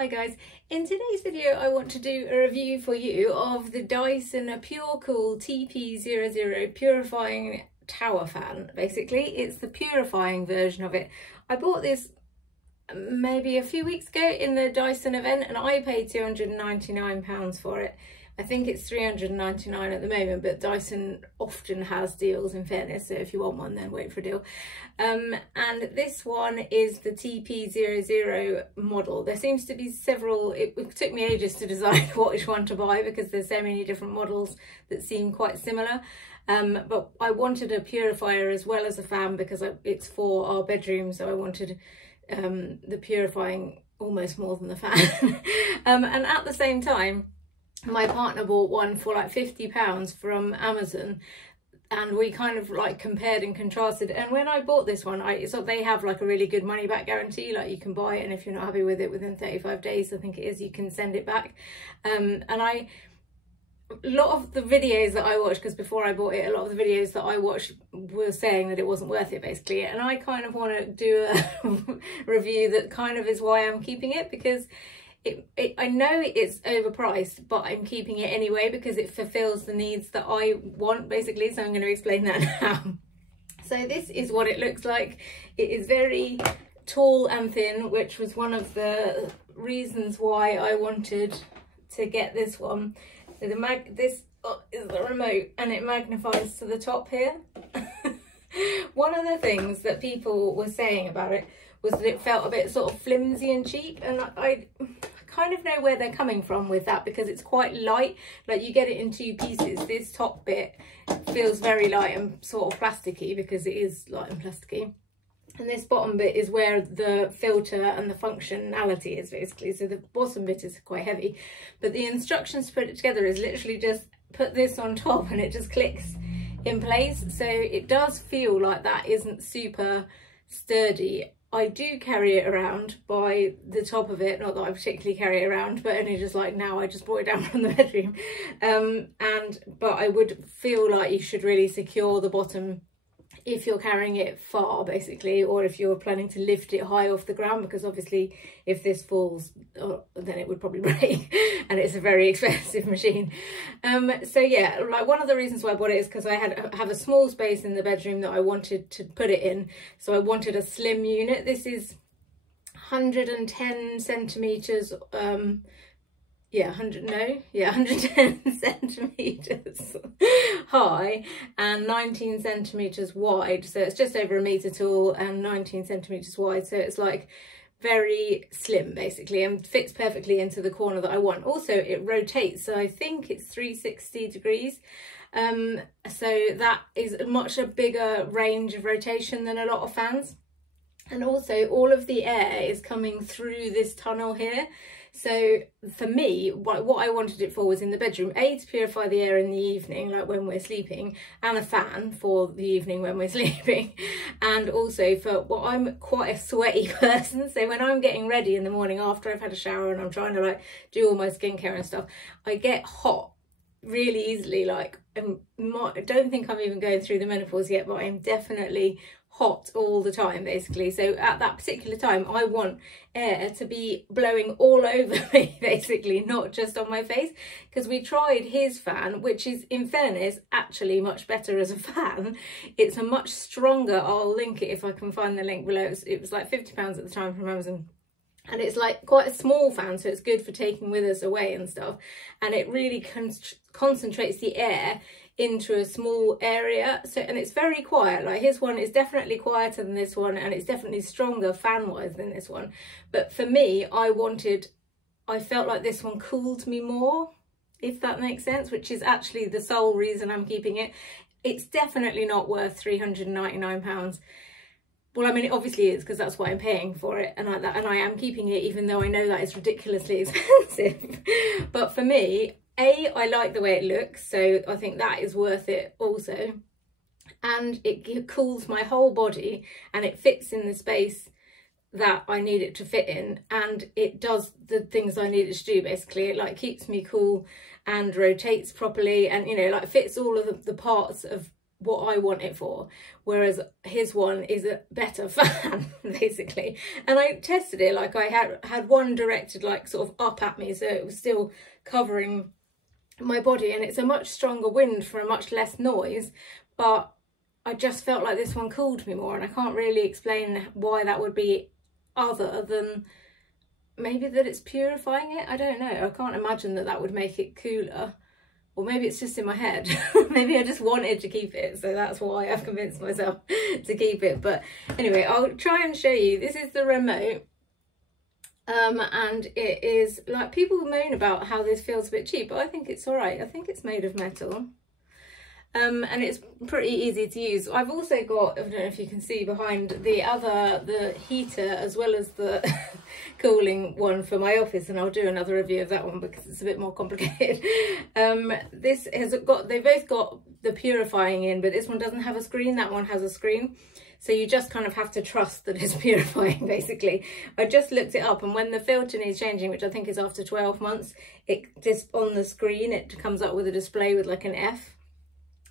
Hi guys, in today's video I want to do a review for you of the Dyson Pure Cool TP00 purifying tower fan. Basically it's the purifying version of it. I bought this maybe a few weeks ago in the Dyson event and I paid £299 for it. I think it's £399 at the moment, but Dyson often has deals in fairness, so if you want one then wait for a deal. And this one is the TP00 model. There seems to be several. It took me ages to decide which one to buy because there's so many different models that seem quite similar. But I wanted a purifier as well as a fan because it's for our bedroom, so I wanted the purifying almost more than the fan. And at the same time, my partner bought one for like £50 from Amazon, and we kind of like compared and contrasted. And when I bought this one, they have like a really good money back guarantee, like you can buy it and if you're not happy with it within 35 days I think it is, you can send it back. And a lot of the videos that I watched, because before I bought it a lot of the videos that I watched were saying that it wasn't worth it basically, and I kind of want to do a review that kind of is why I'm keeping it, because I know it's overpriced, but I'm keeping it anyway because it fulfills the needs that I want basically, so I'm going to explain that now. So this is what it looks like. It is very tall and thin, which was one of the reasons why I wanted to get this one. So this is the remote and it magnifies to the top here. One of the things that people were saying about it was that it felt a bit sort of flimsy and cheap, and I kind of know where they're coming from with that because it's quite light. Like you get it in two pieces. This top bit feels very light and sort of plasticky because it is light and plasticky, and this bottom bit is where the filter and the functionality is basically. So the bottom bit is quite heavy, but the instructions to put it together is literally just put this on top and it just clicks in place. So it does feel like that isn't super sturdy. I do carry it around by the top of it, not that I particularly carry it around, but only just like now I just brought it down from the bedroom. But I would feel like you should really secure the bottom if you're carrying it far basically, or if you're planning to lift it high off the ground, because obviously if this falls then it would probably break and it's a very expensive machine. So yeah, like one of the reasons why I bought it is because I have a small space in the bedroom that I wanted to put it in, so I wanted a slim unit. This is 110 centimeters 110 centimeters high and 19 centimeters wide, so it's just over a meter tall and 19 centimeters wide, so it's like very slim basically and fits perfectly into the corner that I want. Also it rotates, so I think it's 360 degrees, so that is much a bigger range of rotation than a lot of fans. And also all of the air is coming through this tunnel here. So for me, what I wanted it for was in the bedroom, to purify the air in the evening, like when we're sleeping, and a fan for the evening when we're sleeping. And also for, I'm quite a sweaty person, so when I'm getting ready in the morning after I've had a shower and I'm trying to like do all my skincare and stuff, I get hot really easily. Like I don't think I'm even going through the menopause yet, but I'm definitely hot all the time basically. So at that particular time I want air to be blowing all over me basically, not just on my face, because we tried his fan, which is in fairness actually much better as a fan. It's a much stronger, I'll link it if I can find the link below. It was like £50 at the time from Amazon, and it's like quite a small fan, so it's good for taking with us away and stuff, and it really concentrates the air into a small area. So, and it's very quiet. Like his one is definitely quieter than this one, and it's definitely stronger fan wise than this one. But for me, I felt like this one cooled me more, if that makes sense, which is actually the sole reason I'm keeping it. It's definitely not worth £399. Well, I mean, it obviously is, because that's what I'm paying for it, and I am keeping it even though I know that it's ridiculously expensive. But for me, I like the way it looks, so I think that is worth it also. And it cools my whole body and it fits in the space that I need it to fit in, and it does the things I need it to do basically. It like keeps me cool and rotates properly, and you know, like fits all of the parts of what I want it for, whereas his one is a better fan basically. And I tested it, like I had one directed like sort of up at me, so it was still covering my body, and it's a much stronger wind for a much less noise, but I just felt like this one cooled me more, and I can't really explain why that would be, other than maybe that it's purifying it. I don't know, I can't imagine that that would make it cooler. Or maybe it's just in my head. Maybe I just wanted to keep it, so that's why I've convinced myself to keep it. But anyway, I'll try and show you. This is the remote. And it is, like, people moan about how this feels a bit cheap, but I think it's all right. I think it's made of metal. And it's pretty easy to use. I've also got, I don't know if you can see behind, the heater as well as the cooling one for my office, and I'll do another review of that one because it's a bit more complicated. This has got, they both got the purifying in, but this one doesn't have a screen, that one has a screen. So you just kind of have to trust that it's purifying, basically. I just looked it up, and when the filter needs changing, which I think is after 12 months, it just on the screen, it comes up with a display with like an F.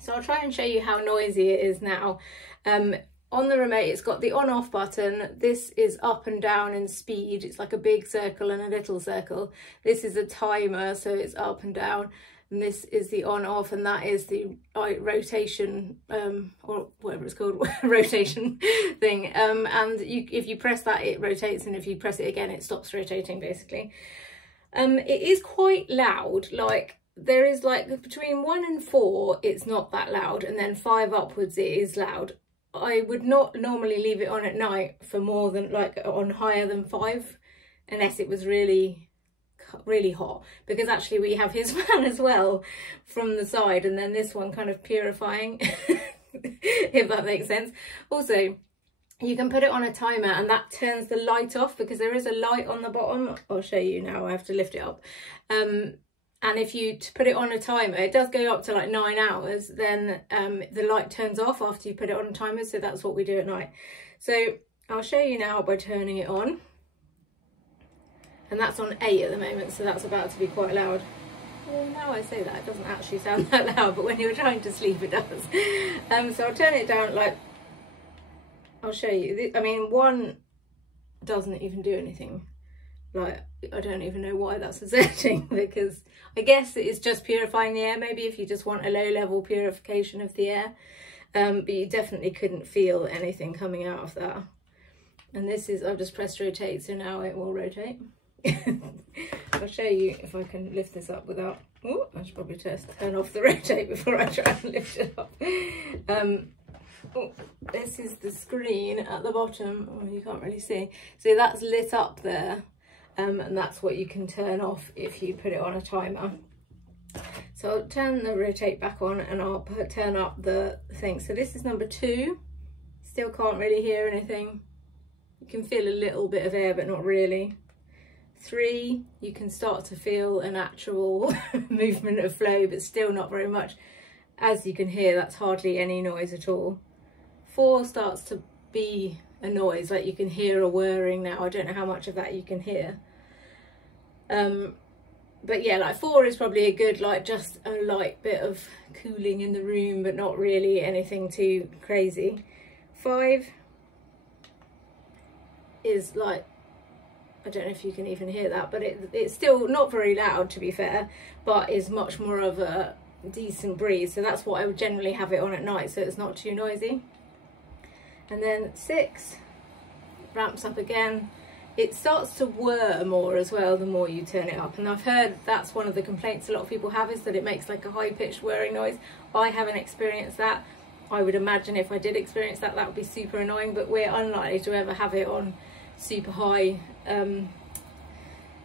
So I'll try and show you how noisy it is now. On the remote, it's got the on-off button. This is up and down in speed. It's like a big circle and a little circle. This is a timer, so it's up and down. And this is the on-off, and that is the rotation, or whatever it's called, rotation thing. And if you press that, it rotates, and if you press it again, it stops rotating, basically. It is quite loud, like, there is like between 1 and 4 it's not that loud, and then 5 upwards it is loud. I would not normally leave it on at night for more than, like, on higher than 5, unless it was really hot, because actually we have his fan as well from the side, and then this one kind of purifying if that makes sense. Also, you can put it on a timer, and that turns the light off, because there is a light on the bottom. I'll show you now, I have to lift it up. And if you put it on a timer, it does go up to like 9 hours, then the light turns off after you put it on a timer, so that's what we do at night. So I'll show you now by turning it on. And that's on 8 at the moment, so that's about to be quite loud. Well, now I say that, it doesn't actually sound that loud, but when you're trying to sleep, it does. So I'll turn it down, like, I'll show you. I mean, 1 doesn't even do anything. Like, I don't even know why that's a setting, because I guess it is just purifying the air, maybe, if you just want a low-level purification of the air. But you definitely couldn't feel anything coming out of that. And this is, I've just pressed rotate, so now it will rotate. I'll show you if I can lift this up without, oh, I should probably just turn off the rotate before I try and lift it up. Oh, this is the screen at the bottom. Oh, you can't really see. So that's lit up there. And that's what you can turn off if you put it on a timer. So I'll turn the rotate back on, and I'll turn up the thing. So this is number 2. Still can't really hear anything. You can feel a little bit of air, but not really. 3, you can start to feel an actual movement of flow, but still not very much. As you can hear, that's hardly any noise at all. 4 starts to be a noise, like you can hear a whirring now. I don't know how much of that you can hear. But yeah, like 4 is probably a good, like, just a light bit of cooling in the room, but not really anything too crazy. 5 is like, I don't know if you can even hear that, but it's still not very loud, to be fair, but is much more of a decent breeze. So that's what I would generally have it on at night, so it's not too noisy. And then 6 ramps up again. It starts to whir more as well the more you turn it up, and I've heard that's one of the complaints a lot of people have, is that it makes like a high-pitched whirring noise. I haven't experienced that. I would imagine if I did experience that, that would be super annoying, but we're unlikely to ever have it on super high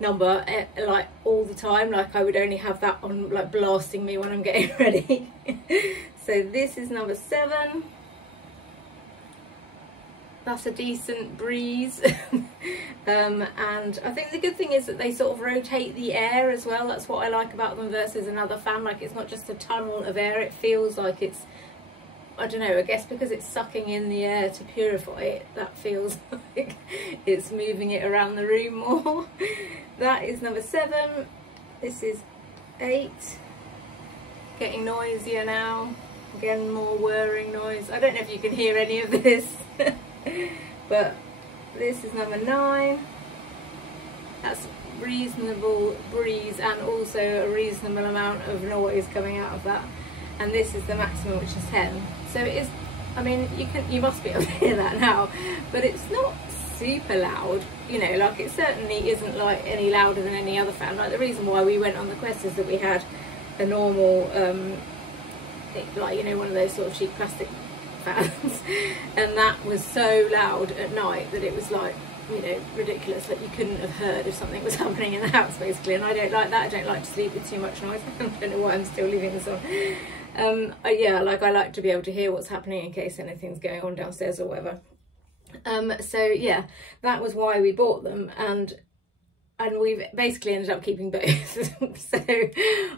number, like all the time. Like, I would only have that on, like, blasting me when I'm getting ready. So this is number 7. That's a decent breeze. And I think the good thing is that they sort of rotate the air as well. That's what I like about them versus another fan. Like, it's not just a tunnel of air, it feels like it's, I don't know, I guess because it's sucking in the air to purify it, that feels like it's moving it around the room more. That is number 7. This is 8. Getting noisier now. Again, more whirring noise. I don't know if you can hear any of this, but this is number 9. That's reasonable breeze and also a reasonable amount of noise coming out of that. And this is the maximum, which is 10. So it is, I mean, you must be able to hear that now, but it's not super loud, you know, like it certainly isn't like any louder than any other fan. Like the reason why we went on the Quest is that we had a normal like, you know, one of those sort of cheap plastic fans and that was so loud at night that it was like, you know, ridiculous, that you couldn't have heard if something was happening in the house basically, and I don't like that. I don't like to sleep with too much noise. I don't know why I'm still leaving this on. Yeah, like I like to be able to hear what's happening in case anything's going on downstairs or whatever. So yeah, that was why we bought them, and we've basically ended up keeping both. So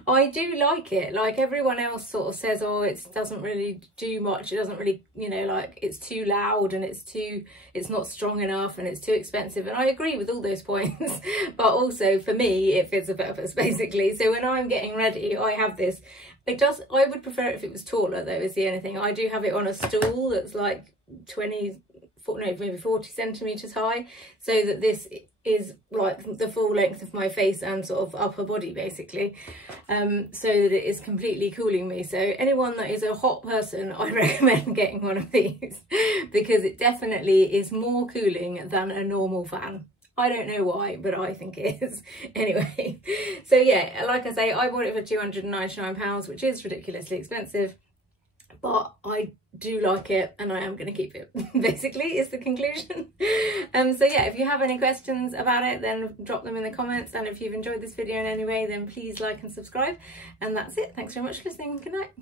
I do like it. Like everyone else sort of says, oh, it doesn't really do much, it doesn't really, you know, like it's too loud and it's not strong enough and it's too expensive, and I agree with all those points. But also for me it fits a purpose basically. So when I'm getting ready, I have this. I would prefer it if it was taller though, is the only thing. I do have it on a stool that's like maybe 40 centimeters high, so that this is like the full length of my face and sort of upper body basically, so that it is completely cooling me. So anyone that is a hot person, I recommend getting one of these because it definitely is more cooling than a normal fan. I don't know why, but I think it is. Anyway, so yeah, like I say, I bought it for £299, which is ridiculously expensive, but I do like it and I am going to keep it, basically, is the conclusion. So yeah, if you have any questions about it, then drop them in the comments, and if you've enjoyed this video in any way, then please like and subscribe. And that's it. Thanks very much for listening. Good night.